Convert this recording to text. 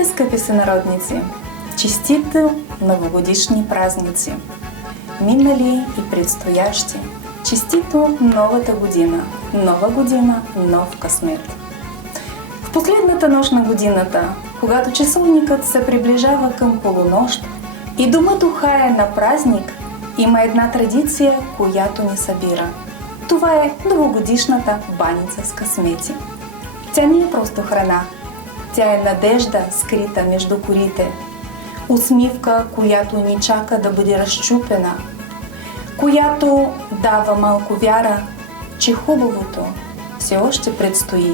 Здравейте, скъпи сънародници! Честито новогодишни празници! Минали и предстоящи! Честито новата година! Нова година, нов късмет! В последната нощ на годината, когато часовникът се приближава към полунощ и домът ухае на празник, има една традиция, която ни събира. Това е новогодишната баница с късмети. Тя не е просто храна. Тя е надежда, скрита между корите. Усмивка, която ни чака да бъде разчупена. Която дава малко вяра, че хубавото все още предстои.